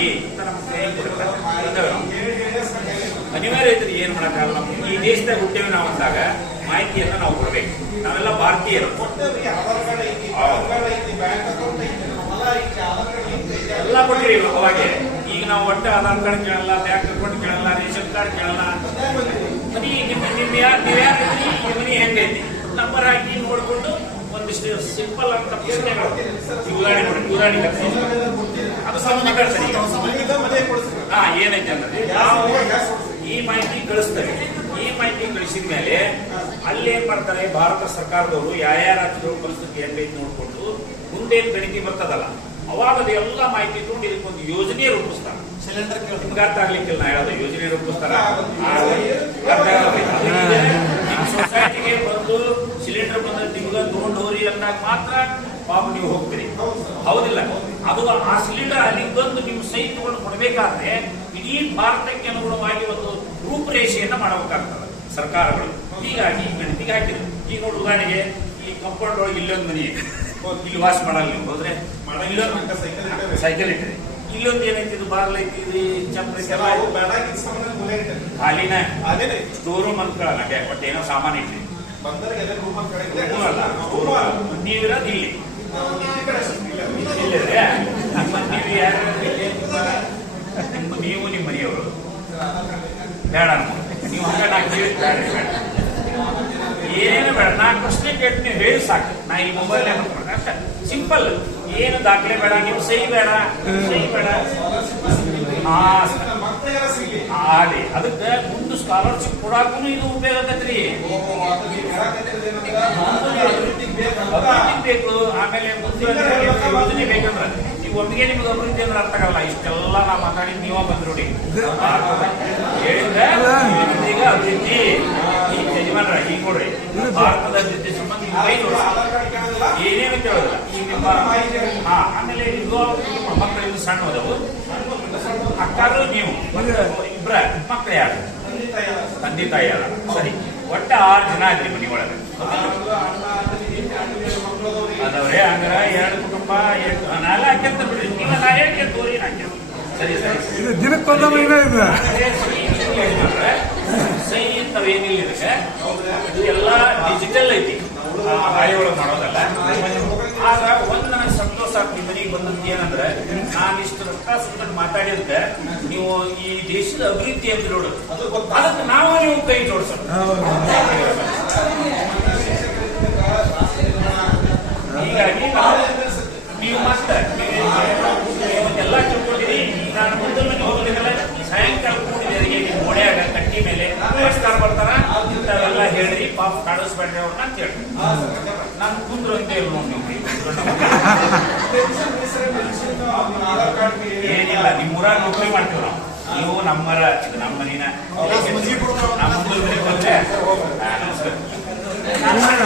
ಮಾಡಿ ಅಂತ ನಮ್ಮ ಕೈ ಕೊಡ್ತಾರೆ. ಅನಿವಾರ್ಯ ಇದ್ರೆ ಏನ್ ಮಾಡಕ್ಕಾಗಲ್ಲ. ನಮ್ಮ ಈ ದೇಶದಾಗ ಹುಟ್ಟೇವೆ ನಾವು ಅಂದಾಗ ಮಾಹಿತಿಯನ್ನ ನಾವು ಕೊಡ್ಬೇಕು. ನಾವೆಲ್ಲ ಭಾರತೀಯರು. ಎಲ್ಲ ಕೊಟ್ಟಿರಿ ಅವಾಗೆ. ಈಗ ನಾವು ಒಟ್ಟು ಆಧಾರ್ ಕಾರ್ಡ್ ಕೇಳಲ್ಲ, ಬ್ಯಾಂಕ್ ಅಕೌಂಟ್ ಕೇಳಲ್ಲ, ರೇಷನ್ ಕಾರ್ಡ್ ಕೇಳಲ್ಲ. ಮನಿ ಮನಿ ಹೆಂಗೈತಿ ನಂಬರ್ ಹಾಕಿ ನೋಡ್ಕೊಂಡು ಒಂದಿಷ್ಟು ಸಿಂಪಲ್ ಅಂತ ಪ್ರಶ್ನೆಗಳು ಉದಾಹರಣೆ ಅದು ಸಂಬಂಧ ಕಳ್ತಾರೆ. ಏನೈತೆ ಅಂದ್ರೆ ನಾವು ಈ ಮಾಹಿತಿ ಕಳಿಸ್ತೇವೆ. ಈ ಮಾಹಿತಿ ಕಳಿಸಿದ ಮೇಲೆ ಅಲ್ಲೇನ್ ಮಾಡ್ತಾರೆ, ಭಾರತ ಸರ್ಕಾರದವರು ಯಾವ ರಾಜ್ಯದವರು ಪರಿಸ್ಥಿತಿ ಹೆಂಗೈತಿ ನೋಡ್ಕೊಂಡು ಮುಂದೇನ್ ಗಣಿಕೆ ಬರ್ತದಲ್ಲ ಅವಾಗ ಎಲ್ಲ ಮಾಹಿತಿ ಇಟ್ಕೊಂಡು ಇದಕ್ಕೊಂದು ಯೋಜನೆ ರೂಪಿಸ್ತಾರೆ. ಸಿಲಿಂಡರ್ ನಿಮ್ಗೆ ಅರ್ಥ ಆಗ್ಲಿಕ್ಕಿಲ್ಲ. ನಾ ಹೇಳೋದು ಯೋಜನೆ ರೂಪಿಸ್ತಾರ. ನಿಮ್ಮ ಸೊಸೈಟಿಗೆ ಬಂದು ಸಿಲಿಂಡರ್ ಬಂದ ನಿಮ್ಗೆ ತಗೊಂಡು ಹೋರಿ ಅಂದಾಗ ಮಾತ್ರ ಪಾಪ ನೀವು ಹೋಗ್ತೀರಿ. ಹೌದಿಲ್ಲ? ಅದು ಆ ಸಿಲಿಂಡರ್ ಅಲ್ಲಿಗೆ ಬಂದು ನೀವು ಸೈ ತಗೊಂಡು ಕೊಡ್ಬೇಕಾದ್ರೆ ಇಡೀ ಭಾರತಕ್ಕೆ ಅನುಗುಣವಾಗಿ ಒಂದು ರೂಪರೇಷೆಯನ್ನ ಮಾಡಬೇಕಾಗ್ತದೆ ಸರ್ಕಾರಗಳು. ಹೀಗಾಗಿ ಗಣಿತಿಗೆ ಹಾಕಿದ್ರು. ಈಗ ನೋಡಿ ಉದಾಹರಣೆಗೆ ಈ ಕಂಪೌಂಡ್ ಒಳಗೆ ಇಲ್ಲೊಂದು ಮನಿ ಇದೆ, ಇಲ್ಲಿ ವಾಶ್ ಮಾಡಲ್ಲ. ನೀವು ಹೋದ್ರೆ ಸೈಕಲ್ ಇಟ್ಟರೆ ಇಲ್ಲೊಂದು ಏನೈತಿ, ಇದು ಬಾರ್ಲ ಐತಿ, ಚಪ್ರ ಖಾಲಿನ ಸ್ಟೋರ್ ರೂಮ್ ಅಂದ್ಕೊಳ್ಳಲ್ಲ. ಬಟ್ ಏನೋ ಸಾಮಾನು ಇಟ್ರಿ ನೀವಿರೋದು ಇಲ್ಲಿ. ಇಲ್ಲದೆ ನೀವು ಯಾರು ನೀವು ನಿಮ್ಮ ಮನೆಯವರು ಬೇಡ ನೀವು ಏನೇನು ಬೇಡ. ನಾಲ್ಕು ಪ್ರಶ್ನೆ ಕೇಳಿ ನೀವು ಹೇಳಿ ಸಾಕು. ನಾ ಈ ಮೊಬೈಲ್ ಅಷ್ಟೇ ಸಿಂಪಲ್. ಏನು ದಾಖಲೆ ಬೇಡ, ನೀವು ಸಹಿ ಬೇಡ, ಸಹಿ ಬೇಡ. ಆಗಲಿ ಅದಕ್ಕೆ ಮುಂದೆ ಸ್ಕಾಲರ್ಶಿಪ್ ಕೊಡಾಕು ಇದು ಉಪಯೋಗ ಆಗತ್ರಿ. ಅಭಿವೃದ್ಧಿ ಬೇಕು. ಆಮೇಲೆ ಯೋಜನೆ ಬೇಕಂದ್ರೆ ನೀವು ಒಮ್ಮಿಗೆ ನಿಮ್ಗೆ ಅಭಿವೃದ್ಧಿ ಅಂದ್ರೆ ಅರ್ಥ ಆಗಲ್ಲ. ಇಷ್ಟೆಲ್ಲ ನಾ ಮಾತಾಡಿ ನೀವ ಬಂದ್ ನೋಡಿ ಹೇಳಿದ್ರೆ ಈಗ ಅಭಿವೃದ್ಧಿ ಈ ಯಜಮಾನ್ರ ಈಗ ನೋಡ್ರಿ ಭಾರತದ ಅಭಿವೃದ್ಧಿ ಸಂಬಂಧ ಏನೇನು ಕೇಳೋದಿಲ್ಲ. ಈಗ ನಿಮ್ಮ ಆಮೇಲೆ ಮಕ್ಕಳು ಇನ್ನು ಸಣ್ಣ ಹೋದವು ಅಕ್ಕಾರು ನೀವು ಇಬ್ರ ಮಕ್ಕಳು ಯಾರು ತಂದೆ ತಾಯಿ ಅಲ್ಲ. ಸರಿ, ಒಟ್ಟ 6 ಜನ ಇದ್ರಿ ಮನಿ ಒಳಗೆ ಅದವ್ರೆ. ಹಂಗಾರ 2 ಕುಟುಂಬ 4 ಹಾಕ್ಯಂತ ಬಿಡ್ರಿ. ನೀವು ನಾ ಹೇಳ್ಕೆ ತೋರಿ ಹಾಕ್ಯ. ಸರಿ ಸರಿ ಸಹಿ ಇಂಥವೇನಿಲ್ಲ. ಇದಕ್ಕೆ ಇದು ಎಲ್ಲ ಡಿಜಿಟಲ್ ಐತಿ, ಹಾಳಿ ಒಳಗೆ ಮಾಡೋದಲ್ಲ. ಆಗ ಒಂದು ನನಗೆ ಸಂತೋಷ ಆಗ್ತದೆ ಮನೆಗೆ ಬಂದದ್ದು ಏನಂದ್ರೆ ನಾನು ಇಷ್ಟು ರೊಕ್ಕ ಸುತ್ತ ಮಾತಾಡಿದ್ರೆ ನೀವು ಈ ದೇಶದ ಅಭಿವೃದ್ಧಿ ಅಂತ ನೋಡೋದು ಅದಕ್ಕೆ ನಾವು ನೀವು ಕೈ ಜೋಡಿಸೋದು. ಹೀಗಾಗಿ ನೀವು ಮತ್ತೆ ಎಲ್ಲ ತಿಳ್ಕೊಂಡಿರಿ. ನಾನು ಮೊದಲು ಮನೆ ಹೋಗೋದಿಲ್ಲ, ಸಾಯಂಕಾಲ ಕೂಡಿದರಿಗೆ ನೀವು ಓಡ್ಯಾಗ ಕಟ್ಟಿ ಮೇಲೆ ನಮಸ್ಕಾರ ಬರ್ತಾರ ಇಂಥವೆಲ್ಲ ಹೇಳ್ರಿ, ಪಾಪ ಕಾಡಿಸ್ಬೇಡ್ರಿ ಅವ್ರನ್ನ ಅಂತ ಹೇಳ್ರಿ. ನಾನು ಕುಂದ್ರು ಅಂತ ಹೇಳಿ ನೋಡಿ ಏನಿಲ್ಲ. ನಿಮ್ಮ ಊರಾಗ ನೌಕರಿ ಮಾಡ್ತೀವಿ ನಾವು. ನೀವು ನಮ್ಮರ ನಮ್ಮ ಮನಿನ ನಮ್ಮ